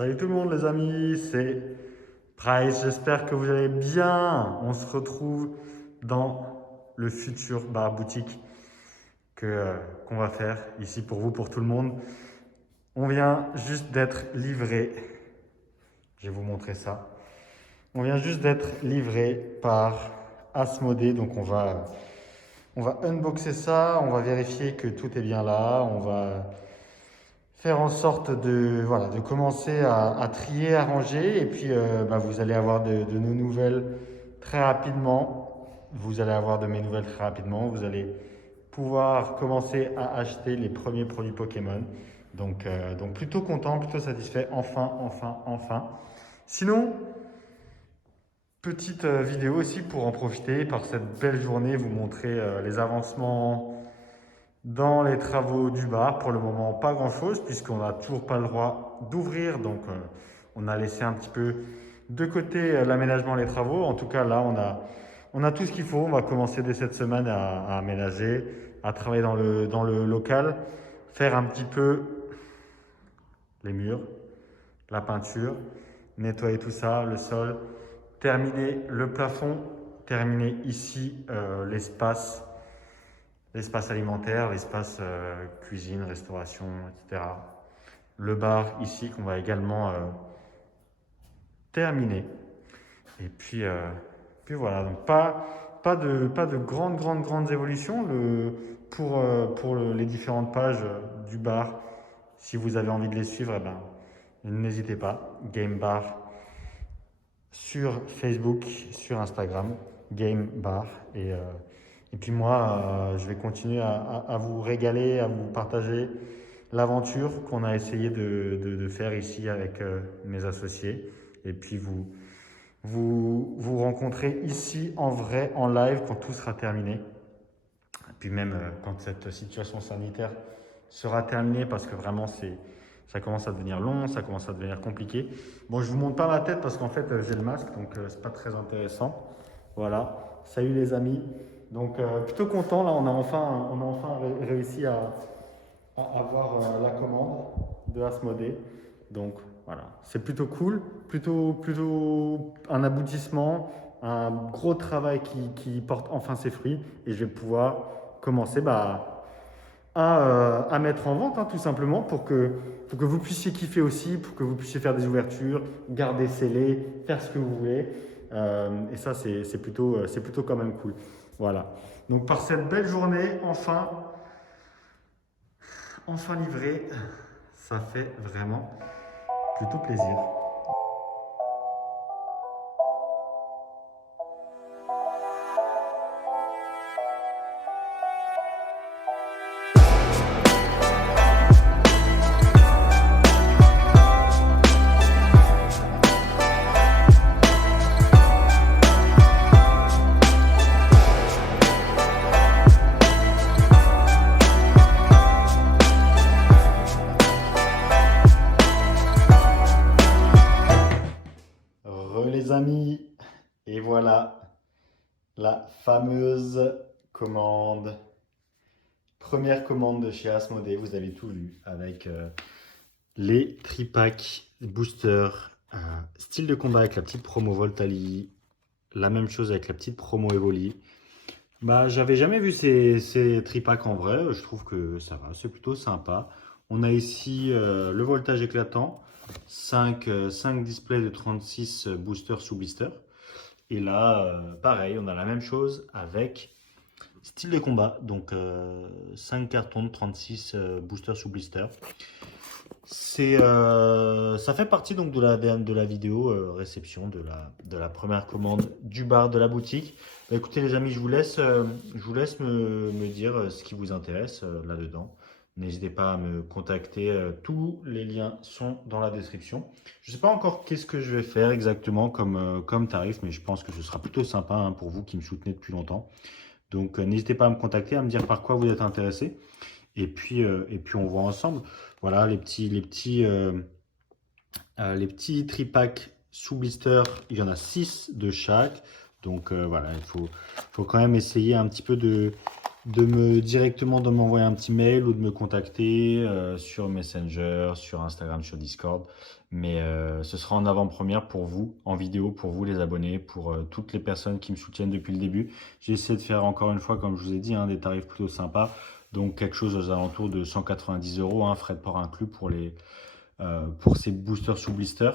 Salut tout le monde les amis, c'est Price, j'espère que vous allez bien. On se retrouve dans le futur bar boutique qu'on va faire ici pour vous, pour tout le monde. On vient juste d'être livré, je vais vous montrer ça. On vient juste d'être livré par Asmodée, donc on va unboxer ça, on va vérifier que tout est bien là, on va faire en sorte de commencer à trier, à ranger. Et puis, vous allez avoir de nos nouvelles très rapidement. Vous allez avoir de mes nouvelles très rapidement. Vous allez pouvoir commencer à acheter les premiers produits Pokémon. Donc plutôt content, plutôt satisfait. Enfin. Sinon, petite vidéo aussi pour en profiter par cette belle journée, vous montrer les avancements dans les travaux du bar. Pour le moment, pas grand-chose puisqu'on n'a toujours pas le droit d'ouvrir. Donc, on a laissé un petit peu de côté l'aménagement et les travaux. En tout cas, là, on a tout ce qu'il faut. On va commencer dès cette semaine à aménager, à travailler dans le local, faire un petit peu les murs, la peinture, nettoyer tout ça, le sol, terminer le plafond, terminer ici l'espace alimentaire, l'espace cuisine, restauration, etc. Le bar ici qu'on va également terminer. Et puis voilà, donc pas de grandes évolutions pour les différentes pages du bar. Si vous avez envie de les suivre, n'hésitez pas. Game Bar sur Facebook, sur Instagram, Game Bar. Et puis moi, je vais continuer à vous régaler, à vous partager l'aventure qu'on a essayé de faire ici avec mes associés. Et puis vous rencontrer ici en vrai, en live, quand tout sera terminé. Et puis même quand cette situation sanitaire sera terminée, parce que vraiment ça commence à devenir long, ça commence à devenir compliqué. Bon, je vous montre pas ma tête parce qu'en fait j'ai le masque, donc c'est pas très intéressant. Voilà, salut les amis. Donc plutôt content, là on a enfin réussi à avoir la commande de Asmodée. Donc voilà, c'est plutôt cool, plutôt un aboutissement, un gros travail qui porte enfin ses fruits et je vais pouvoir commencer à mettre en vente, hein, tout simplement pour que vous puissiez kiffer aussi, pour que vous puissiez faire des ouvertures, garder scellé, faire ce que vous voulez. Et ça, c'est plutôt quand même cool. Voilà. Donc par cette belle journée, enfin livré, ça fait vraiment plutôt plaisir. Les amis, et voilà la fameuse commande. Première commande de chez Asmodée, vous avez tout vu avec les tripacks boosters, style de combat avec la petite promo Voltali, la même chose avec la petite promo Evoli. J'avais jamais vu ces tripacks en vrai, je trouve que ça va, c'est plutôt sympa. On a ici le voltage éclatant, 5 displays de 36 boosters sous blister. Et là, pareil, on a la même chose avec style de combat, donc 5 cartons de 36 boosters sous blister. Ça fait partie donc de la vidéo réception de la première commande du bar de la boutique. Écoutez les amis, je vous laisse me dire ce qui vous intéresse là-dedans. N'hésitez pas à me contacter, tous les liens sont dans la description. Je ne sais pas encore qu'est-ce que je vais faire exactement comme tarif, mais je pense que ce sera plutôt sympa, hein, pour vous qui me soutenez depuis longtemps. Donc n'hésitez pas à me contacter, à me dire par quoi vous êtes intéressé. Et puis on voit ensemble. Voilà les petits tripacks sous blister, il y en a 6 de chaque. Donc voilà, il faut quand même essayer un petit peu de directement de m'envoyer un petit mail ou de me contacter sur Messenger, sur Instagram, sur Discord. Mais ce sera en avant-première pour vous, en vidéo, pour vous les abonnés, pour toutes les personnes qui me soutiennent depuis le début. J'ai essayé de faire encore une fois, comme je vous ai dit, hein, des tarifs plutôt sympas. Donc quelque chose aux alentours de 190 euros, hein, frais de port inclus pour ces boosters sous blister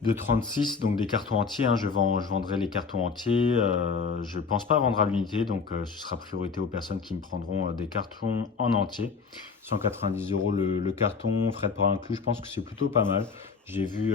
de 36, donc des cartons entiers, hein, je vendrai les cartons entiers. Je ne pense pas vendre à l'unité, donc ce sera priorité aux personnes qui me prendront des cartons en entier. 190 euros le carton, frais de port inclus, je pense que c'est plutôt pas mal. J'ai vu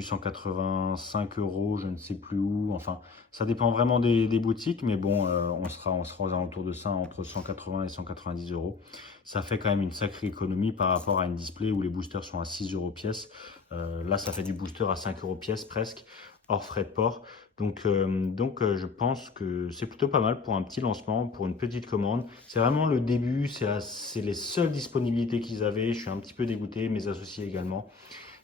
185 euros, je ne sais plus où. Enfin, ça dépend vraiment des boutiques, mais bon, on sera aux alentours de ça, entre 180 et 190 euros. Ça fait quand même une sacrée économie par rapport à une display où les boosters sont à 6 euros pièce. Là, ça fait du booster à 5 euros pièce presque, hors frais de port. Je pense que c'est plutôt pas mal pour un petit lancement, pour une petite commande. C'est vraiment le début, c'est les seules disponibilités qu'ils avaient. Je suis un petit peu dégoûté, mes associés également.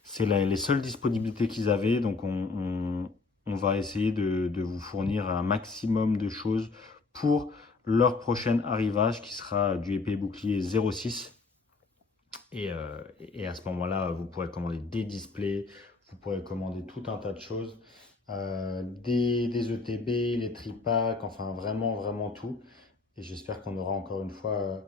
C'est les seules disponibilités qu'ils avaient, donc on va essayer de vous fournir un maximum de choses pour leur prochain arrivage qui sera du épée bouclier 06. Et à ce moment-là, vous pourrez commander des displays, vous pourrez commander tout un tas de choses, des ETB, les tripacks, enfin vraiment, vraiment tout. Et j'espère qu'on aura encore une fois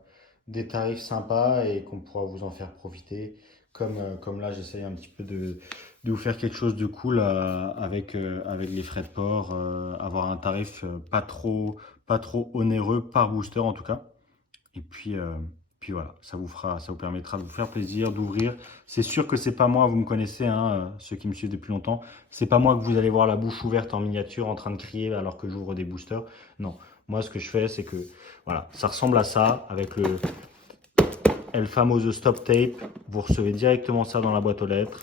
des tarifs sympas et qu'on pourra vous en faire profiter. Comme là, j'essaye un petit peu de vous faire quelque chose de cool avec les frais de port, avoir un tarif pas trop onéreux par booster en tout cas. Et puis voilà, ça vous permettra de vous faire plaisir, d'ouvrir. C'est sûr que c'est pas moi, vous me connaissez, hein, ceux qui me suivent depuis longtemps. C'est pas moi que vous allez voir la bouche ouverte en miniature en train de crier alors que j'ouvre des boosters. Non, moi ce que je fais, c'est que voilà, ça ressemble à ça avec le El Famoso Stop Tape. Vous recevez directement ça dans la boîte aux lettres.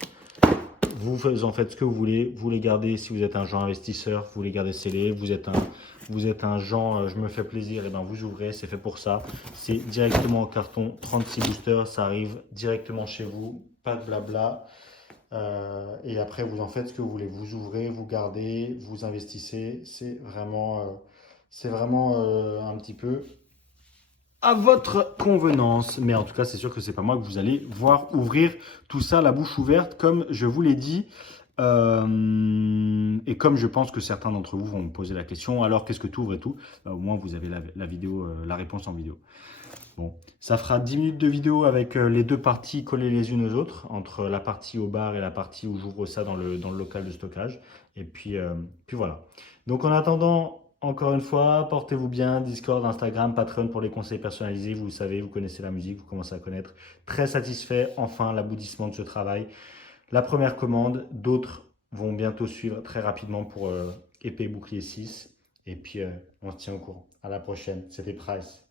Vous en faites ce que vous voulez. Vous les gardez si vous êtes un genre investisseur, vous les gardez scellés. Vous êtes un genre je me fais plaisir, et ben vous ouvrez, c'est fait pour ça. C'est directement en carton, 36 boosters, ça arrive directement chez vous, pas de blabla. Et après, vous en faites ce que vous voulez. Vous ouvrez, vous gardez, vous investissez. C'est vraiment un petit peu à votre convenance. Mais en tout cas, c'est sûr que c'est pas moi que vous allez voir ouvrir tout ça la bouche ouverte, comme je vous l'ai dit. Et comme je pense que certains d'entre vous vont me poser la question, alors qu'est-ce que tu ouvres et tout, au moins vous avez la vidéo, la réponse en vidéo. Bon, ça fera 10 minutes de vidéo avec les deux parties collées les unes aux autres, entre la partie au bar et la partie où j'ouvre ça dans le local de stockage. Et puis voilà. Donc en attendant, encore une fois, portez-vous bien. Discord, Instagram, Patreon pour les conseils personnalisés. Vous savez, vous connaissez la musique, vous commencez à connaître. Très satisfait, enfin, l'aboutissement de ce travail. La première commande, d'autres vont bientôt suivre très rapidement pour épée bouclier 6. Et puis, on se tient au courant. À la prochaine. C'était Price.